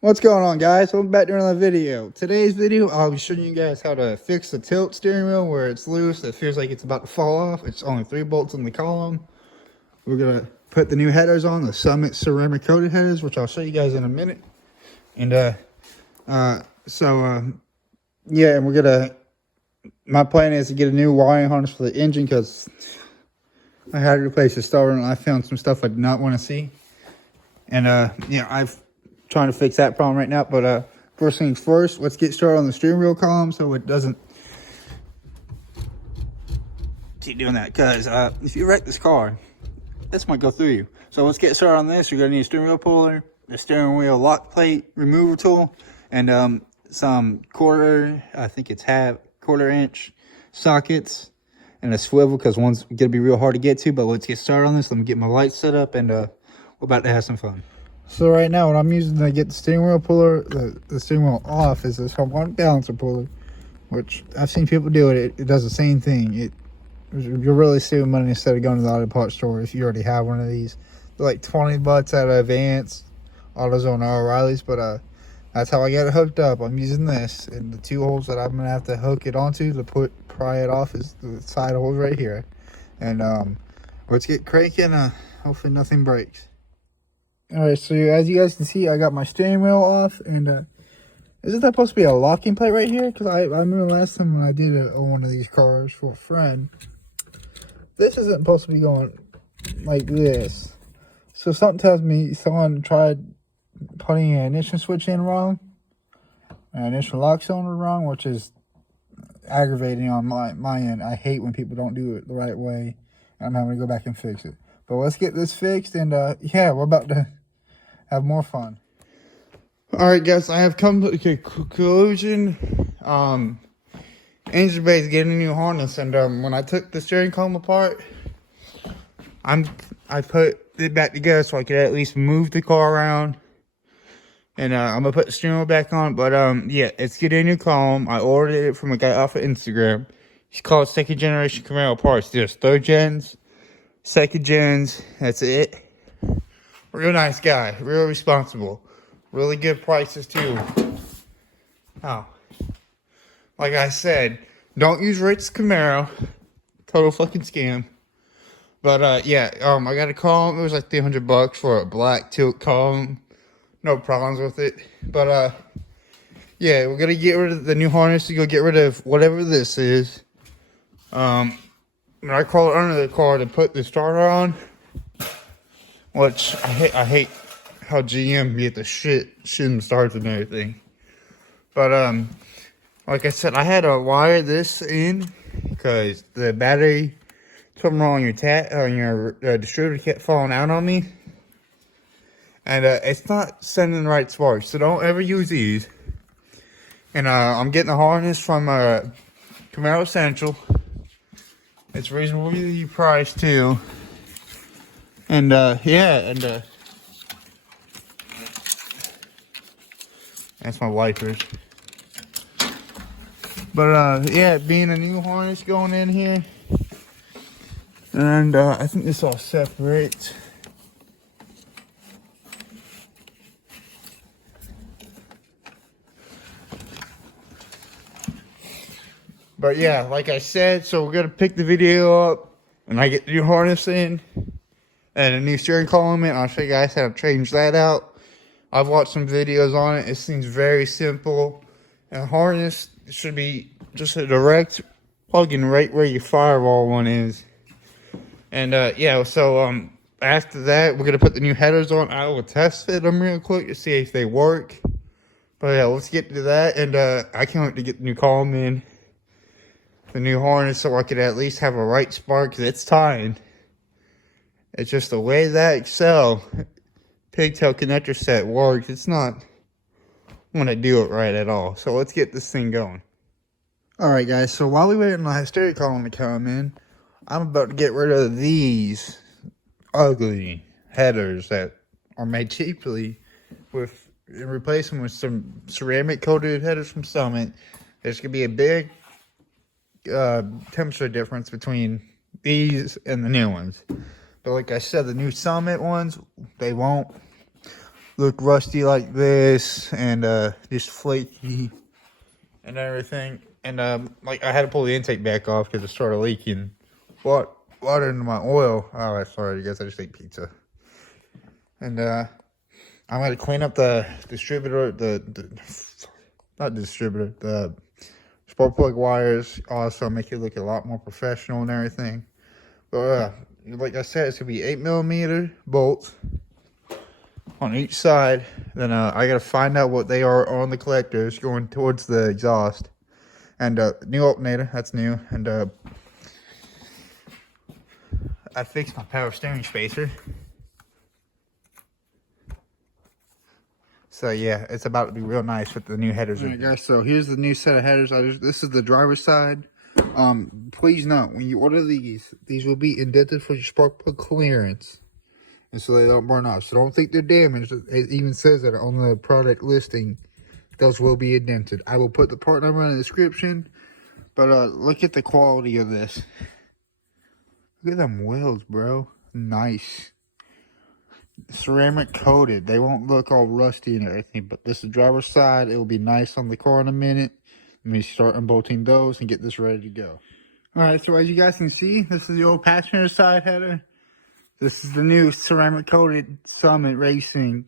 What's going on, guys? Welcome back to another video. Today's video, I'll be showing you guys how to fix the tilt steering wheel where it's loose. It feels like it's about to fall off. It's only 3 bolts in the column. We're going to put the new headers on, the Summit ceramic coated headers, which I'll show you guys in a minute. And, yeah, and we're going to, my plan is to get a new wiring harness for the engine because I had to replace the starter and I found some stuff I did not want to see. And, yeah, I've trying to fix that problem right now, but first things first, let's get started on the steering wheel column so it doesn't keep doing that, because if you wreck this car, this might go through you. So let's get started on this. You're going to need a steering wheel puller, the steering wheel lock plate remover tool, and some quarter inch sockets and a swivel, because one's going to be real hard to get to. But let's get started on this. Let me get my lights set up, and we're about to have some fun. So right now, what I'm using to get the steering wheel puller, the steering wheel off, is this one balancer puller, which I've seen people do it. It does the same thing. You're really saving money instead of going to the auto parts store if you already have one of these. They're like 20 bucks at Advance, AutoZone, or O'Reilly's, but that's how I get it hooked up. I'm using this, and the 2 holes that I'm gonna have to hook it onto to pry it off is the side holes right here. And let's get cranking. Hopefully nothing breaks. Alright, so as you guys can see, I got my steering wheel off, and isn't that supposed to be a locking plate right here? Because I remember last time when I did one of these cars for a friend, this isn't supposed to be going like this. So something tells me someone tried putting an ignition switch in wrong, an ignition lock cylinder wrong, which is aggravating on my end. I hate when people don't do it the right way, and I'm having to go back and fix it. But let's get this fixed, and yeah, we're about to have more fun. Alright, guys, I have come to a conclusion. Engine bay is getting a new harness, and when I took the steering column apart, I put it back together so I could at least move the car around. And I'm gonna put the steering wheel back on, but yeah, it's getting a new column. I ordered it from a guy off of Instagram. He's called Second Generation Camaro Parts. There's 3rd gens, 2nd gens, that's it. Real nice guy, real responsible. Really good prices too. Oh, like I said, don't use Rick's Camaro. Total fucking scam. But yeah, I got a column. It was like $300 for a black tilt column. No problems with it. But yeah, we're gonna get rid of the new harness to go get rid of whatever this is. When I crawl under the car to put the starter on, which I hate how GM get the shouldn't start and everything. But like I said, I had to wire this in because the battery, something wrong on your distributor kept falling out on me, and it's not sending the right spark. So don't ever use these. And I'm getting a harness from Camaro Central. It's reasonably priced too. And yeah, and that's my wipers. But yeah, being a new harness going in here, and I think this all separates. But yeah, like I said, so we're gonna pick the video up and I get the new harness in and a new steering column in. I'll show you guys how to change that out. I've watched some videos on it. It seems very simple. And the harness should be just a direct plug-in right where your firewall one is. And yeah, so after that, we're gonna put the new headers on. I will test fit them real quick to see if they work. But yeah, let's get to that. And I can't wait to get the new column in, the new harness, so I could at least have a right spark, because it's tying. It's just the way that Excel pigtail connector set works. It's not want to do it right at all. So let's get this thing going. Alright guys, so while we wait on the stereo column to come in, I'm about to get rid of these ugly headers that are made cheaply and replace them with some ceramic coated headers from Summit. There's going to be a big temperature difference between these and the new ones. But like I said, the new Summit ones, they won't look rusty like this, and just flaky and everything. And like I had to pull the intake back off because it started leaking water into my oil. Oh, sorry, guys, I just ate pizza. And I'm gonna clean up the distributor, not distributor, the spark plug wires. Also make it look a lot more professional and everything. But like I said, it's gonna be 8mm bolts on each side. Then I gotta find out what they are on the collectors going towards the exhaust. And new alternator, that's new. And I fixed my power steering spacer. So yeah, it's about to be real nice with the new headers. Alright guys, so here's the new set of headers. This is the driver's side. Please note, when you order these will be indented for your spark plug clearance, and so they don't burn off. So don't think they're damaged. It even says that on the product listing. Those will be indented. I will put the part number in the description. But look at the quality of this. Look at them wheels, bro. Nice. Ceramic coated. They won't look all rusty and everything. But this is the driver's side. It will be nice on the car in a minute. Let me start unbolting those and get this ready to go. Alright, so as you guys can see, this is the old passenger side header. This is the new ceramic coated Summit Racing.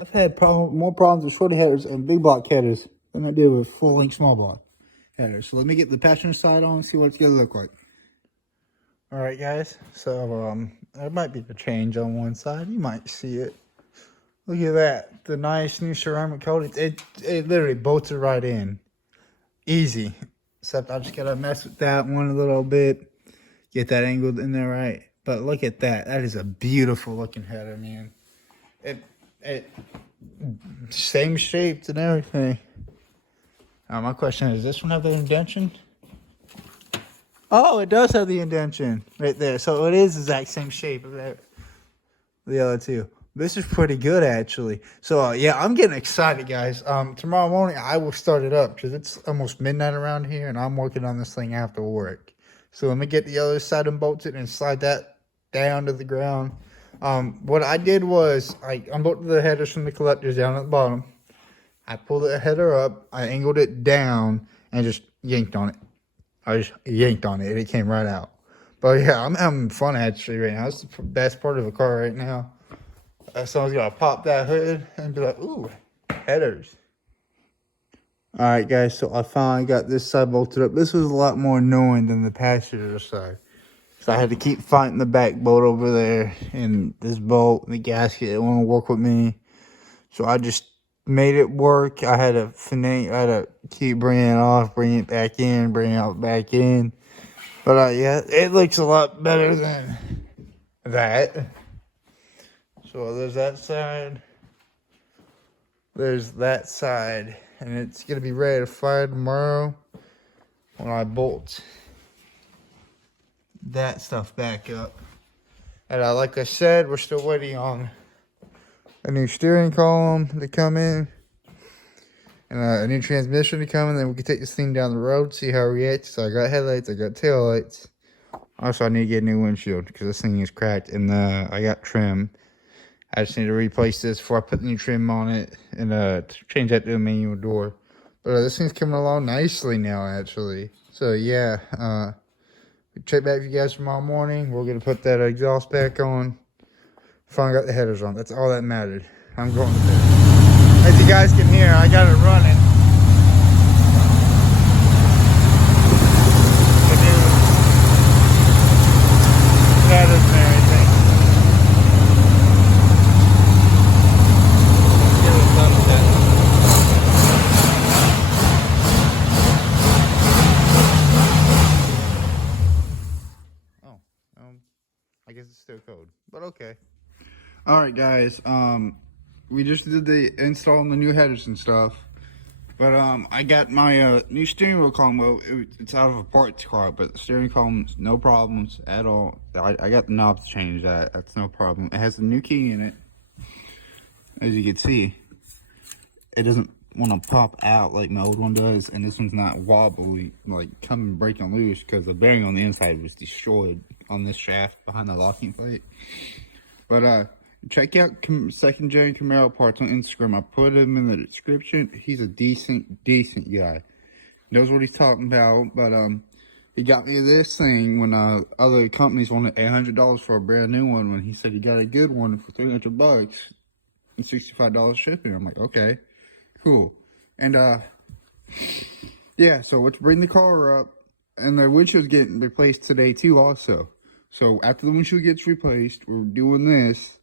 I've had more problems with shorty headers and big block headers than I did with full-length small block headers. So let me get the passenger side on and see what it's going to look like. All right, guys. So there might be a change on one side. You might see it. Look at that. The nice new ceramic coat. It literally bolts it right in. Easy. Except I just got to mess with that one a little bit. Get that angled in there right. But look at that. That is a beautiful looking header, man. It same shapes and everything. My question is, does this one have the indentation? Oh, it does have the indentation right there. So it is the exact same shape of the other two. This is pretty good, actually. So, yeah, I'm getting excited, guys. Tomorrow morning, I will start it up because it's almost midnight around here, and I'm working on this thing after work. So let me get the other side unbolted and slide that down to the ground. What I did was I unbolted the headers from the collectors down at the bottom. I pulled the header up, I angled it down, and just yanked on it. I just yanked on it, and it came right out. But yeah, I'm having fun actually right now. It's the best part of the car right now. Someone's got to pop that hood and be like, ooh, headers. All right, guys, so I finally got this side bolted up. This was a lot more annoying than the passenger side. So I had to keep fighting the back bolt over there and this bolt and the gasket. It won't work with me. So I just made it work. I had to keep bringing it off, bring it back in, bring it out back in. But yeah, it looks a lot better than that. So there's that side. There's that side. And it's going to be ready to fire tomorrow when I bolt that stuff back up. And like I said, we're still waiting on a new steering column to come in. And a new transmission to come in. Then we can take this thing down the road, see how it reacts. So I got headlights, I got taillights. Also, I need to get a new windshield because this thing is cracked. And I got trim. I just need to replace this before I put the new trim on it and change that to a manual door. But this thing's coming along nicely now, actually. So yeah, check back with you guys tomorrow morning. We're gonna put that exhaust back on. Finally got the headers on. That's all that mattered. I'm going to bed. As you guys can hear, I got it running. The new headers and everything. I guess it's still cold, but okay. All right, guys. We just did the install on the new headers and stuff, but I got my new steering wheel column. Well, it's out of a parts car, but the steering column's no problems at all. I got the knobs changed. That's no problem. It has a new key in it. As you can see, it doesn't want to pop out like my old one does, and this one's not wobbly, like coming breaking loose, because the bearing on the inside was destroyed on this shaft behind the locking plate. But check out second gen Camaro parts on Instagram. I put him in the description. He's a decent guy, knows what he's talking about. But he got me this thing when other companies wanted $800 for a brand new one, when he said he got a good one for $300 and $65 shipping. I'm like, okay, cool. And yeah, so let's bring the car up. And the windshield's getting replaced today too also. So after the windshield gets replaced, we're doing this.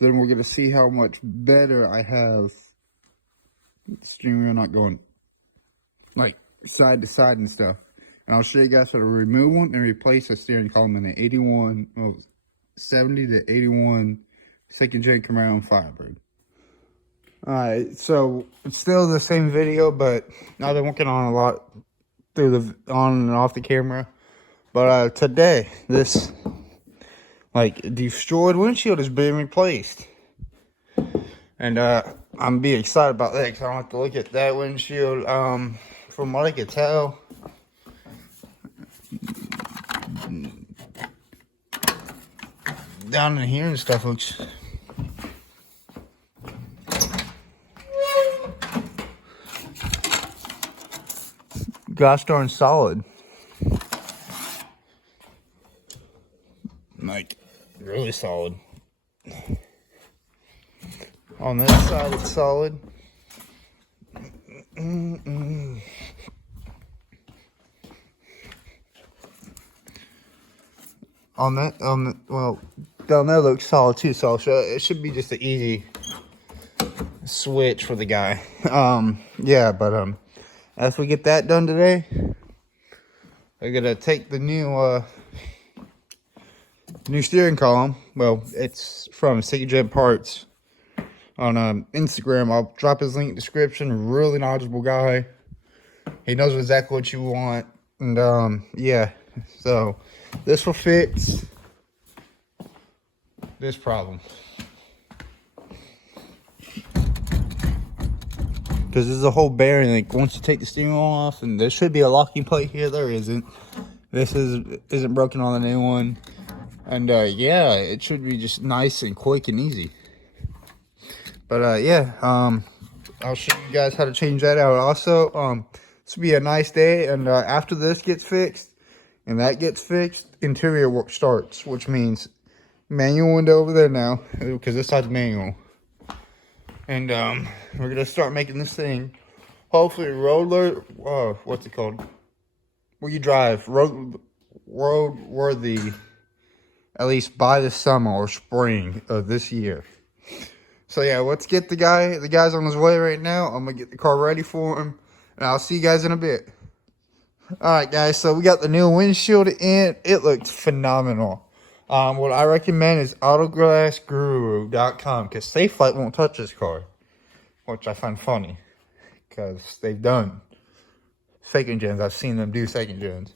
Then we're going to see how much better I have the steering wheel not going like side to side and stuff. And I'll show you guys how to remove one and replace a steering column in an 70 to 81 second gen Camaro Firebird. Alright, so it's still the same video, but I've been working on a lot through on and off the camera. But today, this destroyed windshield is being replaced. And I'm being excited about that because I don't have to look at that windshield. From what I could tell, down in here and stuff looks gosh darn solid. Like, really solid. On this side, it's solid. Well, down there looks solid too, so it should be just an easy switch for the guy. Yeah, but as we get that done today, we're gonna take the new steering column. Well, it's from Second Gen Parts on Instagram. I'll drop his link in the description. Really knowledgeable guy. He knows exactly what you want. And yeah, so this will fix this problem. Because there's a whole bearing, like once you take the steering wheel off, and there should be a locking plate here. There isn't. This isn't broken on the new one. And yeah, it should be just nice and quick and easy. But yeah, I'll show you guys how to change that out. Also, this will be a nice day, and after this gets fixed and that gets fixed, interior work starts, which means manual window over there now, because this side's manual. And we're gonna start making this thing hopefully what's it called? Where you drive road worthy, at least by the summer or spring of this year. So yeah, let's get the guy's on his way right now. I'm gonna get the car ready for him, and I'll see you guys in a bit. Alright guys, so we got the new windshield in. It looked phenomenal. What I recommend is autoglassguru.com, because Safelite won't touch this car, which I find funny, because they've done second gens. I've seen them do second gens.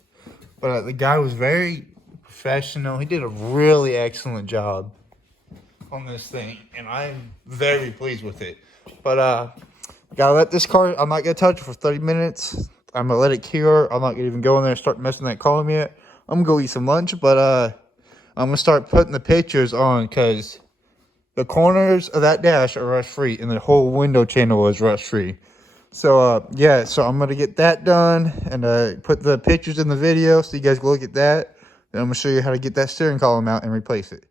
But the guy was very professional. He did a really excellent job on this thing, and I'm very pleased with it. But gotta let this car, I'm not gonna touch it for 30 minutes. I'm gonna let it cure. I'm not gonna even go in there and start messing that column yet. I'm gonna go eat some lunch, but I'm gonna start putting the pictures on, because the corners of that dash are rust free and the whole window channel is rust free. So yeah, so I'm gonna get that done and put the pictures in the video so you guys can look at that. Then I'm gonna show you how to get that steering column out and replace it.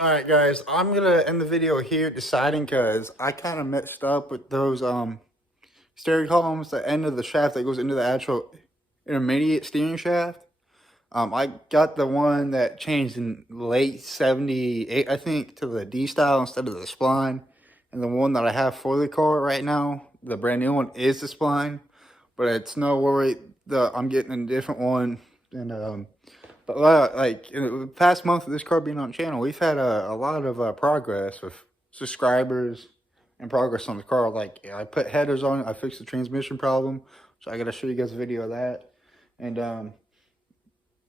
Alright guys, I'm gonna end the video here deciding, because I kind of messed up with those steering columns, the end of the shaft that goes into the actual intermediate steering shaft. I got the one that changed in late 78, I think, to the D style instead of the spline. And the one that I have for the car right now, the brand new one, is the spline. But it's no worry, I'm getting a different one. And but like in the past month of this car being on channel, we've had a lot of progress with subscribers and progress on the car. Like I put headers on it, I fixed the transmission problem, so I gotta show you guys a video of that. And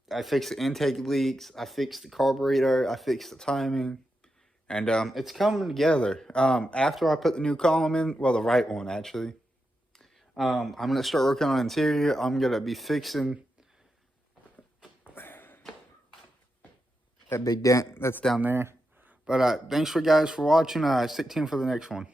I fixed the intake leaks, I fixed the carburetor, I fixed the timing, and it's coming together. After I put the new column in, well, the right one actually, I'm gonna start working on interior. I'm gonna be fixing that big dent that's down there. But thanks for guys for watching. Stick tuned for the next one.